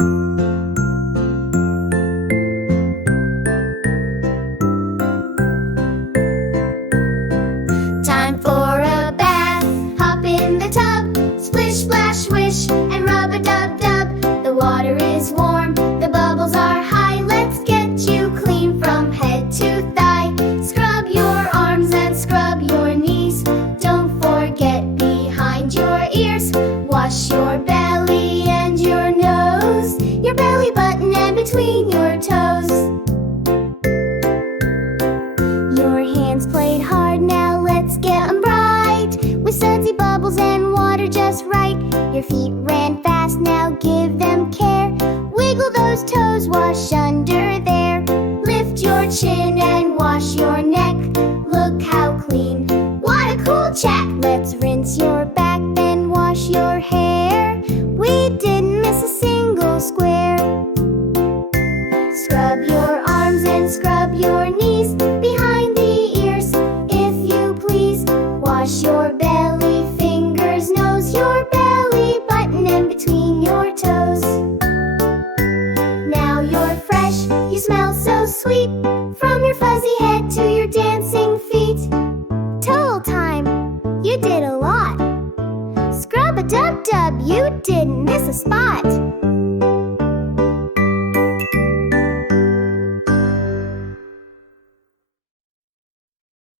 Time for a bath. Hop in the tub. Splish, splash, swish, and rub-a-dub-dub. The water is warm, the bubbles are high. Let's get you clean from head to thigh. Scrub your arms and scrub your knees. Don't forget behind your ears. Wash your belly and your nose, your belly button and between your toes. Your hands played hard, now let's get 'em bright, with sudsy bubbles and water just right. Your feet ran fast, now give them care. Wiggle those toes, wash under there. Lift your chin and wash your neck. Look how clean, what a cool check. Let's rinse your back, then wash your hair. We didn't miss a single square. Scrub your arms and scrub your knees, behind the ears, if you please. Wash your belly, fingers, nose, your belly button and between your toes. Now you're fresh, you smell so sweet, from your fuzzy head to your dancing feet. Total time, you did a lot. Scrub-a-dub-dub, you didn't miss a spot.